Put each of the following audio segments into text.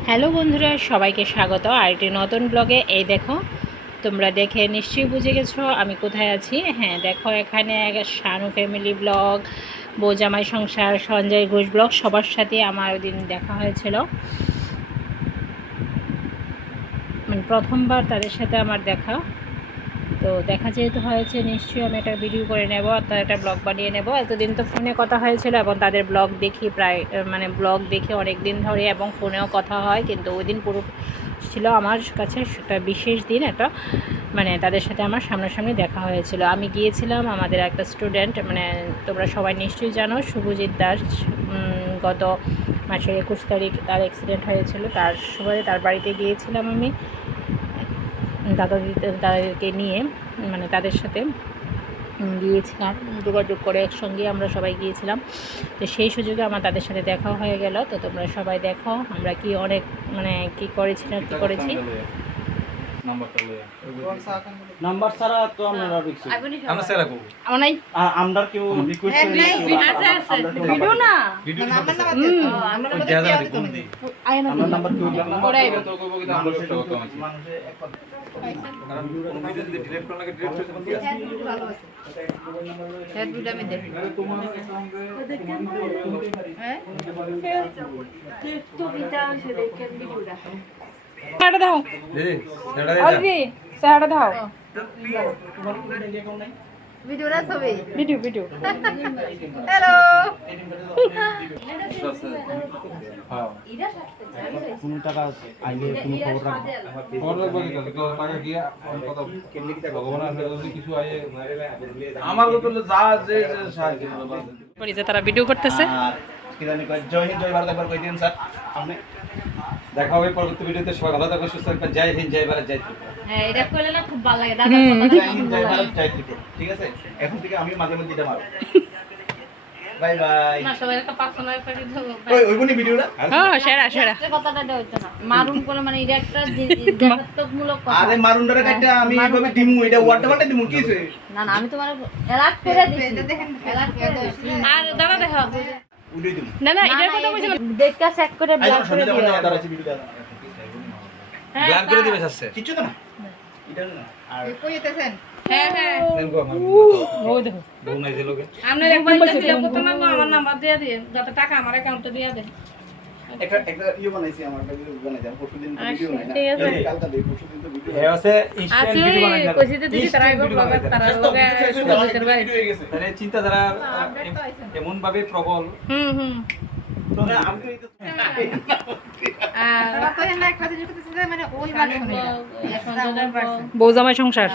Hello বন্ধুরা, সবাইকে স্বাগত। আরেকটি নতুন ব্লগে, এই দেখো, তোমরা দেখে নিশ্চয়ই বুঝে গেছো আমি কোথায় আছি। হ্যাঁ দেখো, এখানে শানু ফ্যামিলি ব্লগ বৌজামাই সংসার, সঞ্জয় ঘোষ ব্লগ সবার সাথে আমার ওই দিন দেখা হয়েছিল। মানে প্রথমবার তাদের সাথে আমার দেখা। তো দেখা যেহেতু হয়েছে, নিশ্চয়ই আমি একটা ভিডিও করে নেব, অর্থাৎ একটা ব্লগ বানিয়ে নেব। এতদিন তো ফোনে কথা হয়েছিল এবং তাদের ব্লগ দেখি প্রায় মানে ব্লগ দেখে অনেক দিন ধরে এবং ফোনেও কথা হয়, কিন্তু ওই দিন পুরো ছিল আমার কাছে একটা বিশেষ দিন, একটা মানে তাদের সাথে আমার সামনাসামনি দেখা হয়েছিল। আমি গিয়েছিলাম, আমাদের একটা স্টুডেন্ট মানে তোমরা সবাই নিশ্চয়ই জানো, শুভজিৎ দাস গত মাসের একুশ তারিখ তার অ্যাক্সিডেন্ট হয়েছিল, তার সুবাদে তার বাড়িতে গিয়েছিলাম আমি। দাদা দিদি- দাদাদেরকে নিয়ে মানে তাদের সাথে গিয়েছিলাম যোগাযোগ করে একসঙ্গে আমরা সবাই গিয়েছিলাম। তো সেই সুযোগে আমার তাদের সাথে দেখা হয়ে গেল। তো তোমরা সবাই দেখো আমরা কি অনেক মানে কি না কী করেছি। নাম্বার ছাড়া তো আমরা রিক্স আমরা সেরা করব। আমার নাই। আমরা কেউ রিকোয়েস্ট হ্যাঁ, করি নাই, ভিডিও আমরা- আছে, ভিডিও না। ভিডিও নাম্বার দিতে আমরা কি না আমরা নাম্বার কেউ জানি না। ওরাই তো কইবো কিন্তু আমরা কিন্তু- আছে। মানুষের এক কথা। কারণ ভিডিও যদি ডিলিট করলে ডিলিট করতে পারতি হ্যাঁ, ভিডিও ভালো আছে। হ্যাঁ, ভিডিও আমি দেখি। হ্যাঁ? দাও। দিদি দাও ভিডিওটা ছবি। Video video hello. হ্যাঁ টাকা আইলে কোনো খবর রাখব খবর রাখব কি তো টাকা গিয়ে কথা ভগবান আসলে যদি কিছু আয়ে আমার তো যা যে যে সাহায্য করবে। তারা ভিডিও করতেছে। কি জানি কয় জয় হিন্দ জয় ভারত একবার কই দিন স্যার। দেখা হবে পরবর্তী ভিডিওতে সবাই ভালো থাকবে সুস্থ থাকবে জয় হিন্দ জয় ভারত জয় ত্রিপুরা। হ্যাঁ, এটা করলে না খুব ভালো লাগে। দাদা, জয় হিন্দ জয় ভারত জয় ত্রিপুরা। ঠিক আছে? এখন থেকে আমি মাঝে মধ্যে এটা মারব। Bye bye. না, সবাই একটা personal একটা কিছু ওই ওই কোনি ভিডিওটা? হ্যাঁ সেরা সেরা যে কথাটা হইতো না। মারুন করে মানে এটা একটা জি- কথা। আরে মারুন্ডারে কাটটা আমি এইভাবে দিমু এটা ওয়াটার পাল্টা দিমু কি না, না, আমি তোমার এলাক করে দিছি। এলাক করে দিছি। আর দাদা দেখো। না না না, এটার কথা এই বলছিলাম দেখা করে আই করে দিও। যাবেন দাঁড়াচ্ছি ভিডিওটা হ্যাঁ, গ্লান করে দিবে সাসে কিচ্ছু তো না? এটা না। আর হ্যাঁ, হ্যাঁ। দেখো আমার দেখো। বউ নাই যে লোকে। আপনার একবার দিলে কত নাম্বার আমার নাম্বার দিয়ে দিন যাতে টাকা আমার অ্যাকাউন্টে দিয়ে দেন একটা একটা ইয়ে বানাইছি আমার একটা ভিডিও বানাইছি আমি পরশুদিন ভিডিও নাই না। ঠিক আছে। এই কালকা দেই পরশুদিন তো ভিডিও এ আছে ইনস্ট্যান্ট ভিডিও বানাই না কইছি দিদি তারা একবার ব্লগার তারা লগে ভিডিও হয়ে গেছে। তাহলে চিন্তাধারা এমন ভাবে প্রবল। হুম হুম। তো আমি তো এই তারা তো এমন একটা জিনিস করতেছে মানে ওই। বৌজামাই সংসার।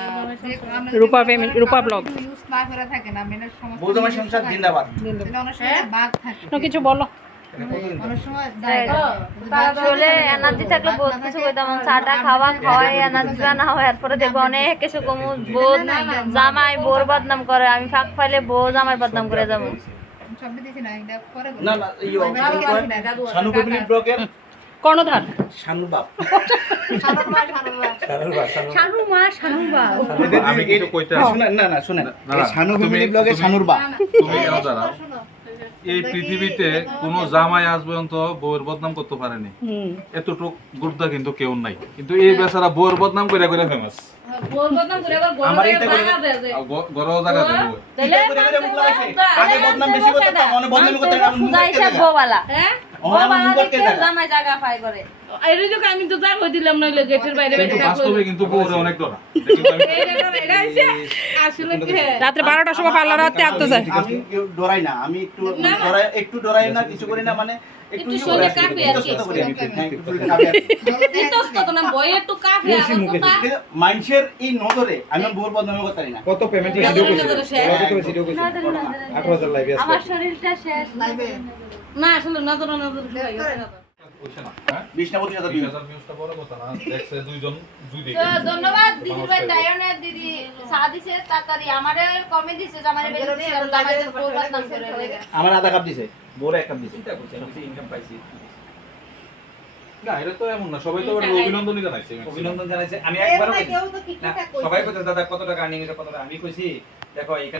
Rupa family Rupa blog Use না করে থাকে না, মেনের সমস্যা বৌজামাই সংসার জিন্দাবাদ। থাকে। তো কিছু বলো। এনার্জি থাকলে বহুত কিছু কইতাম চাটা খাওয়া খাওয়াই এনার্জি না হয় এরপরে দেখব অনেক কিছু কমু। বোধ জামাই বোর বদনাম করে আমি ফাঁক ফাইলে বউ জামাই বদনাম করে যাব। না, এটা পরে বলব। না কর্ণধার। বাপ শানুর মা, শানুর আমি কিন্তু কইতে শুনেন না না শুনেন। না, এই শানু তুমি- ফ্যামিলি ব্লগে তুমি- শানুর বাপ তুমি কেন দাঁড়াও শোনো, এই পৃথিবীতে কোনো জামাই আজ পর্যন্ত বউয়ের বদনাম করতে পারেনি। হুম। এতটুক গুর্দা কিন্তু কেউ নাই। কিন্তু এই বেচারা বউয়ের বদনাম করে করে ফেমাস বদনাম বদনাম বেশি করতে তো বদনাম করতে না আমি তো কই দিলাম গেটের বাইরে কিন্তু অনেক রাত্রে বারোটার সময় পার্লার রাতে আটতে যায়। আমি ডরাই না। আমি একটু ডরাই একটু ডরাই না কিছু করি না মানে একটু ইয়ে আর কি। ইতস্তত আমি, একটু। শরীরে কাঁপে আর কি। ইতস্তত না বই একটু কাফে আর মানুষের এই নজরে আমি বোর বদনামে করতে না। কত পেমেন্ট ভিডিও কইছে আমার শরীরটা শেষ। না আসলে নজর নজর হয়ে গেছে না ধন্যবাদ দিদি ভাই দায়নের দিদি চা দিছে তাড়াতাড়ি। আমারে কমে দিছে বেশি দিছে আর করে আমার আধা কাপ দিছে এক কাপ দিছে। চিন্তা ইনকাম পাইছি। না, এটা তো এমন না, সবাই তো আবার অভিনন্দনই জানাইছে অভিনন্দন জানাইছে। আমি একবার। সবাই দাদা কত টাকা আর্নিং কত টাকা? আমি কইছি দেখো এখানে